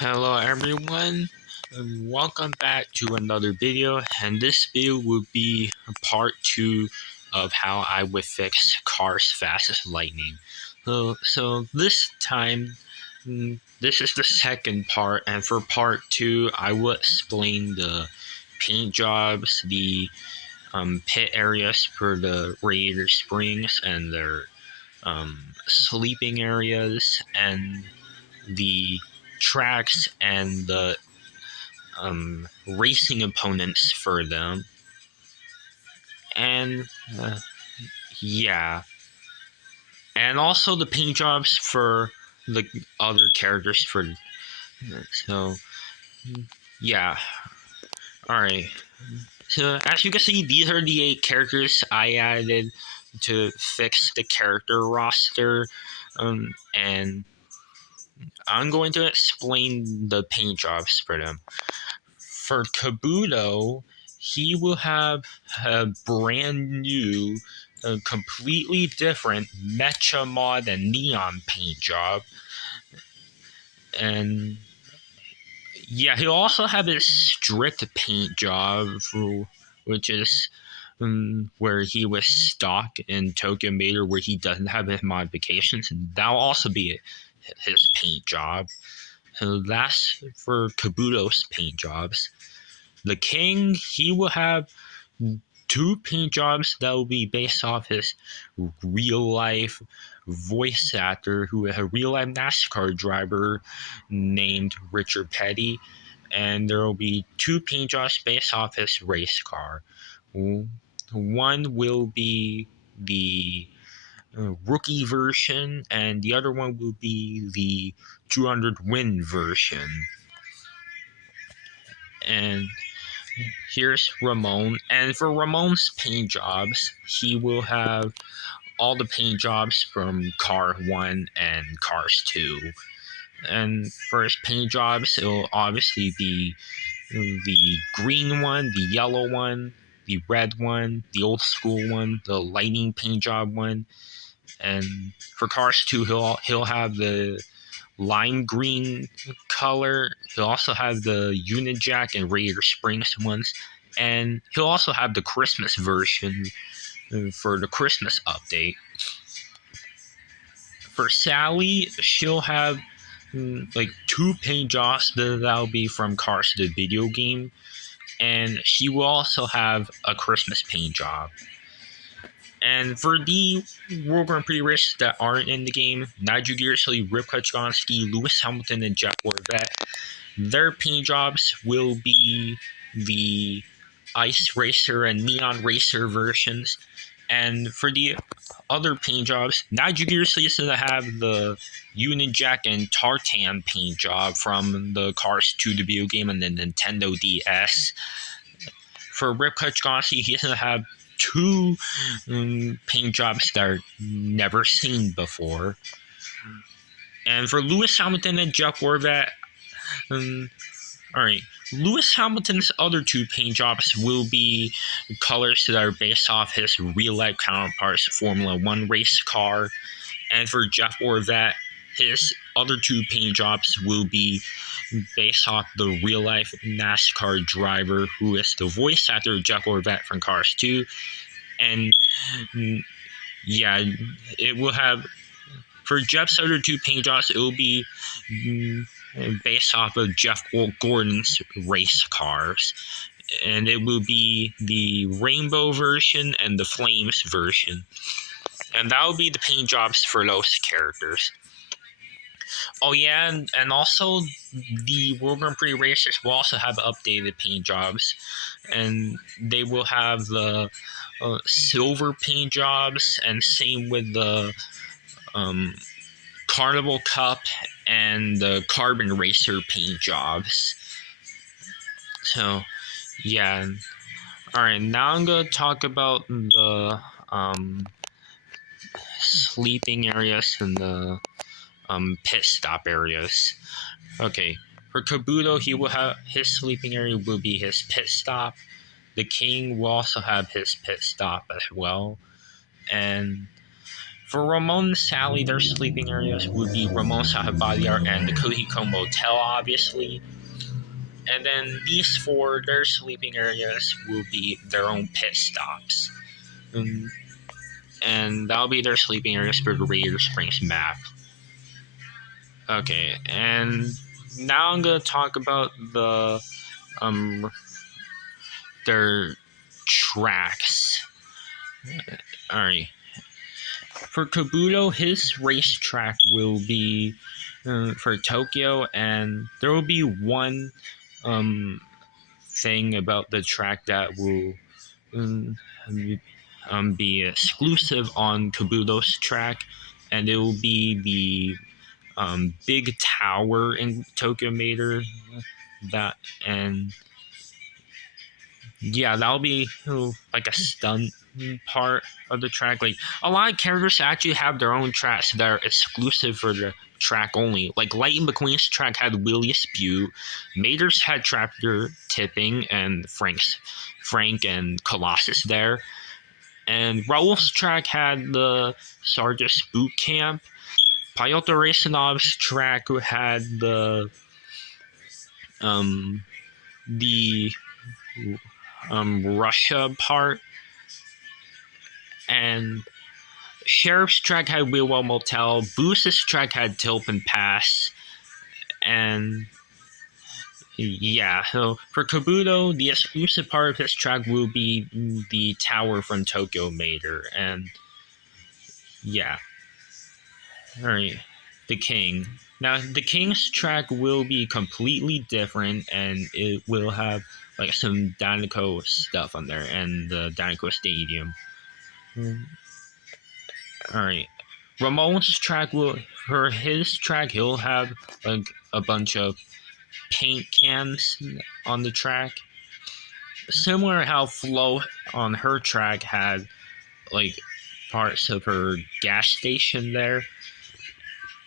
Hello everyone, and welcome back to another video, and this video will be part 2 of how I would fix Cars Fast as Lightning. So this time, this is the second part, and for part 2 I will explain the paint jobs, the pit areas for the Radiator Springs and their sleeping areas, and the tracks and the racing opponents for them. And yeah, and also the paint jobs for the other characters for. So yeah, all right. So as you can see, these are the 8 characters I added to fix the character roster, and I'm going to explain the paint jobs for them. For Kabuto, he will have a brand new, completely different Mecha Mod and Neon paint job. And yeah, he'll also have his strict paint job, which is where he was stock in Tokyo Mater, where he doesn't have his modifications. And that'll also be his paint job. So that's for Kabuto's paint jobs. The King, he will have 2 paint jobs that will be based off his real life voice actor, who is a real life NASCAR driver named Richard Petty. And there will be 2 paint jobs based off his race car. One will be the rookie version, and the other one will be the 200 win version. And here's Ramon. And for Ramon's paint jobs, he will have all the paint jobs from Car 1 and Cars 2. And for his paint jobs, it'll obviously be the green one, the yellow one, the red one, the old school one, the lightning paint job one. And for Cars 2, he'll have the lime green color. He'll also have the Unijack and Radiator Springs ones, and he'll also have the Christmas version for the Christmas update. For Sally, she'll have like 2 paint jobs that'll be from Cars the video game, and she will also have a Christmas paint job. And for the World Grand Prix races that aren't in the game, Nigel Gearsley, Rip Kachonsky, Lewis Hamilton, and Jeff Gorvet, their paint jobs will be the Ice Racer and Neon Racer versions. And for the other paint jobs, Nigel Gearsley is going to have the Unijack and Tartan paint job from the Cars 2 the video game and the Nintendo DS. For Rip Kachonsky, he's going to have 2 paint jobs that are never seen before. And for Lewis Hamilton and Jeff Gorvet, alright, Lewis Hamilton's other 2 paint jobs will be colors that are based off his real life counterpart's Formula 1 race car. And for Jeff Gorvet, his other 2 paint jobs will be based off the real life NASCAR driver who is the voice actor of Jeff Gorvet from Cars 2. And yeah, it will have, for Jeff's other 2 paint jobs, it will be based off of Jeff Gordon's race cars. And it will be the rainbow version and the flames version. And that will be the paint jobs for those characters. Oh yeah, and also the World Grand Prix racers will also have updated paint jobs, and they will have the silver paint jobs, and same with the Carnival Cup and the Carbon Racer paint jobs. So yeah, all right. Now I'm gonna talk about the sleeping areas and the pit stop areas. Okay, for Kabuto, he will have his sleeping area will be his pit stop. The King will also have his pit stop as well. And For Ramon and Sally, their sleeping areas would be Ramon's Bodyguard and the Kohiko Motel, obviously. And then these four, their sleeping areas will be their own pit stops. And that'll be their sleeping areas for the Radiator Springs map. Okay, and now I'm gonna talk about their tracks. Alright. For Kabuto, his racetrack will be for Tokyo, and there will be one thing about the track that will be exclusive on Kabuto's track, and it will be the big tower in Tokyo Mater. That and yeah, that'll be like a stunt part of the track. Like a lot of characters actually have their own tracks that are exclusive for the track only. Like Lightning McQueen's track had Wheelie Spew, Mater's had Tractor Tipping, and Frank and Colossus there. And Raul's track had the Sargis Boot Camp. Pyotr Racinov's track had the Russia part, and Sheriff's track had Wheelwell Motel, Boost's track had Tilpin Pass, and yeah, so for Kabuto, the exclusive part of his track will be the tower from Tokyo Mater, and yeah. Alright, the King. Now, the King's track will be completely different, and it will have like some Danico stuff on there, and the Danico Stadium. Alright. Ramon's track for his track, he'll have like a bunch of paint cans on the track. Similar how Flo on her track had like parts of her gas station there.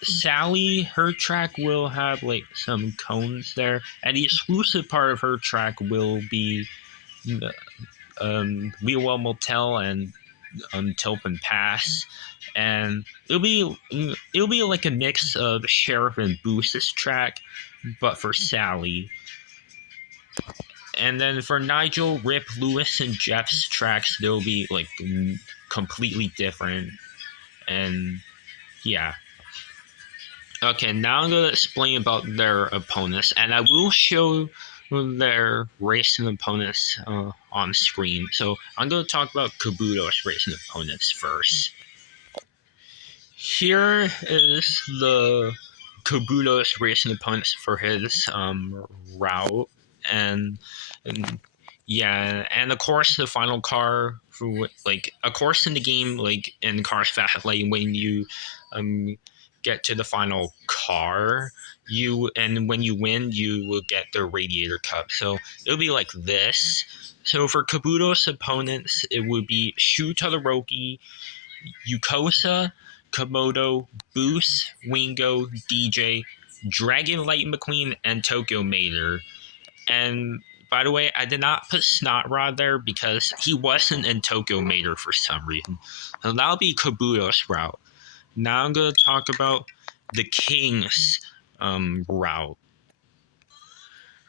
Sally, her track will have like some cones there, and the exclusive part of her track will be Wheelwell Motel and Tilpin Pass, and it'll be like a mix of Sheriff and Boost's track, but for Sally. And then for Nigel, Rip, Lewis, and Jeff's tracks, they'll be like completely different, and yeah. Okay, now I'm gonna explain about their opponents, and I will show their racing opponents on screen. So I'm gonna talk about Kabuto's racing opponents first. Here is the Kabuto's racing opponents for his route, and yeah, and of course the final car for like of course in the game, like in Cars Fast Lane, when you get to the final car, when you win, you will get the Radiator Cup. So it'll be like this. So for Kabuto's opponents, it would be Shu Todoroki, Yukosa, Komodo, Boost, Wingo, DJ, Dragon Light McQueen, and Tokyo Mater. And by the way, I did not put Snot Rod there because he wasn't in Tokyo Mater for some reason. So that'll be Kabuto's route. Now I'm going to talk about the King's route.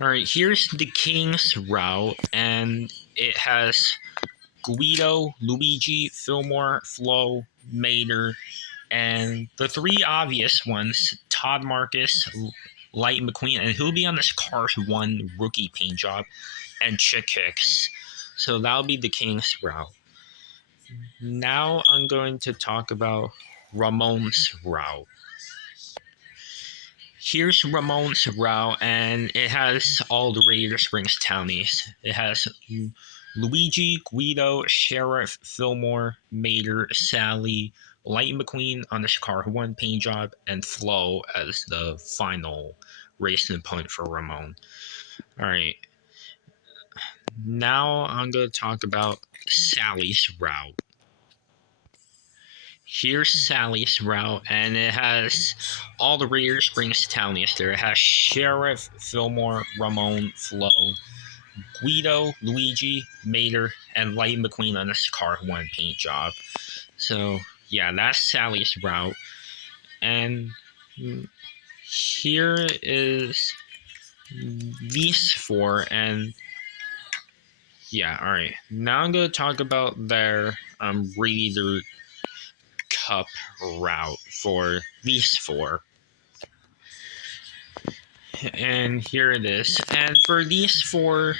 Alright, here's the King's route, and it has Guido, Luigi, Fillmore, Flo, Mater, and the three obvious ones, Todd Marcus, Light McQueen, and he'll be on this Cars 1 rookie paint job, and Chick Hicks. So that'll be the King's route. Now I'm going to talk about Ramon's route. Here's Ramon's route, and it has all the Radiator Springs townies. It has Luigi, Guido, Sheriff, Fillmore, Mater, Sally, Light McQueen on this Car 1 paint job, and Flo as the final racing opponent for Ramon. Alright. Now I'm going to talk about Sally's route. Here's Sally's route, and it has all the Radiator Springs townies there. It has Sheriff, Fillmore, Ramon, Flo, Guido, Luigi, Mater, and Light McQueen on this Car 1 paint job. So, yeah, that's Sally's route. And here is these four, and yeah, all right. Now I'm gonna talk about their Raider Cup route for these four. And here it is. And for these four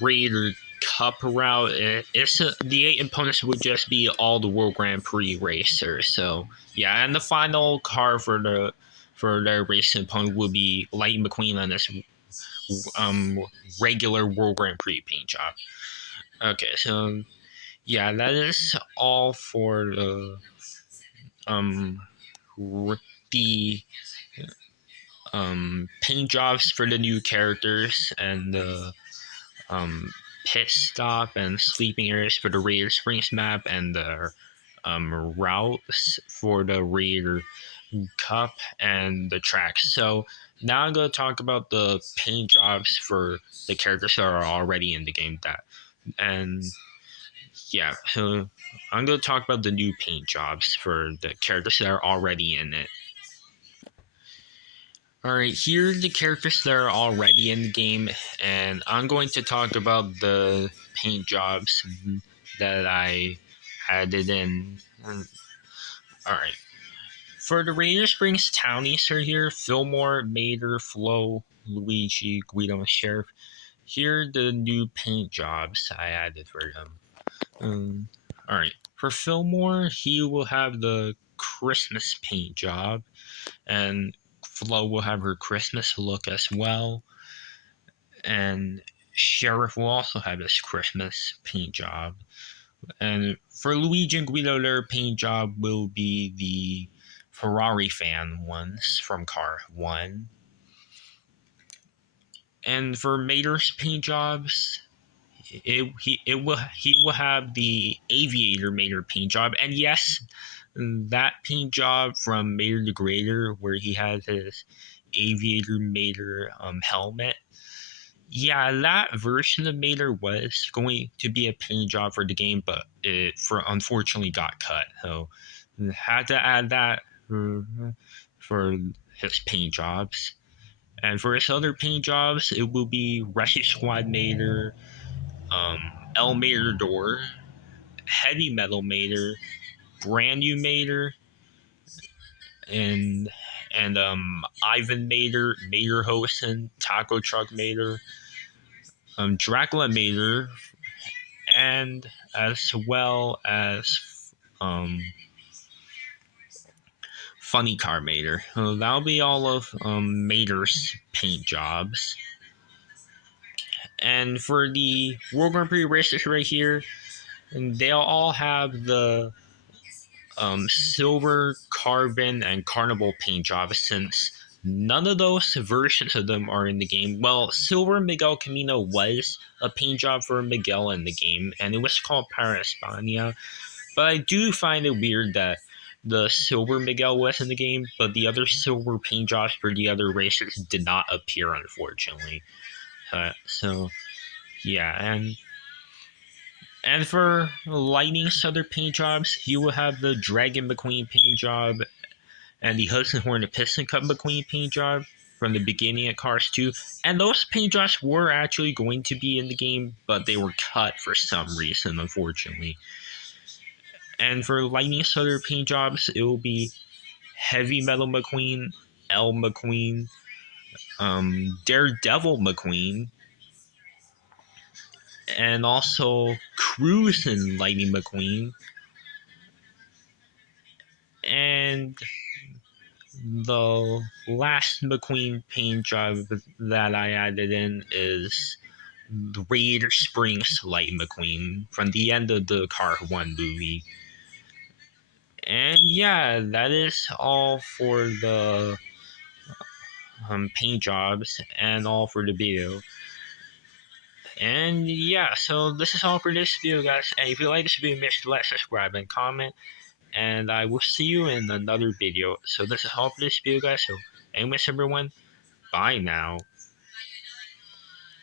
Raider Cup route, the 8 opponents would just be all the World Grand Prix racers. So yeah, and the final car for their racing opponent will be Lightning McQueen and this um regular World Grand Prix paint job. Okay, so yeah, that is all for um the paint jobs for the new characters and the pit stop and sleeping areas for the Raider Springs map and the routes for the Raider Cup and the tracks. So now I'm going to talk about the paint jobs for the characters that are already in the game. And yeah, so I'm going to talk about the new paint jobs for the characters that are already in it. Alright, here are the characters that are already in the game, and I'm going to talk about the paint jobs that I added in. Alright, for the Raider Springs townies are here: Fillmore, Mater, Flo, Luigi, Guido, and Sheriff. Here are the new paint jobs I added for them. Alright, for Fillmore, he will have the Christmas paint job, and Flo will have her Christmas look as well, and Sheriff will also have this Christmas paint job. And for Luigi and Guido, their paint job will be the Ferrari fan ones from Car 1. And for Mater's paint jobs, he will have the Aviator Mater paint job. And yes, that paint job from Mater the Greater, where he has his Aviator Mater helmet. Yeah, that version of Mater was going to be a paint job for the game, but it unfortunately got cut. So had to add that for his paint jobs. And for his other paint jobs, it will be Rescue Squad Mater, El Matador, Heavy Metal Mater, Brand New Mater, and Ivan Mater, Mater Hosen, Taco Truck Mater, Dracula Mater, and as well as Funny Car Mater. So that'll be all of Mater's paint jobs. And for the World Grand Prix racers right here, and they'll all have the silver, carbon, and carnival paint jobs, since none of those versions of them are in the game. Well, Silver Miguel Camino was a paint job for Miguel in the game, and it was called Para España. But I do find it weird that the Silver Miguel was in the game, but the other silver paint jobs for the other racers did not appear, unfortunately. So, yeah, and for Lightning's other paint jobs, you will have the Dragon McQueen paint job and the Hudson Horn and Piston Cup McQueen paint job from the beginning of Cars 2. And those paint jobs were actually going to be in the game, but they were cut for some reason, unfortunately. And for Lightning's other paint jobs, it will be Heavy Metal McQueen, L McQueen, Daredevil McQueen, and also Cruisin' Lightning McQueen. And the last McQueen paint job that I added in is the Raider Springs Lightning McQueen from the end of the Car 1 movie. And yeah, that is all for the paint jobs and all for the video. And yeah, so this is all for this video, guys. And if you like this video, make sure to like, subscribe, and comment. And I will see you in another video. So this is all for this video, guys. So anyways, everyone, bye now.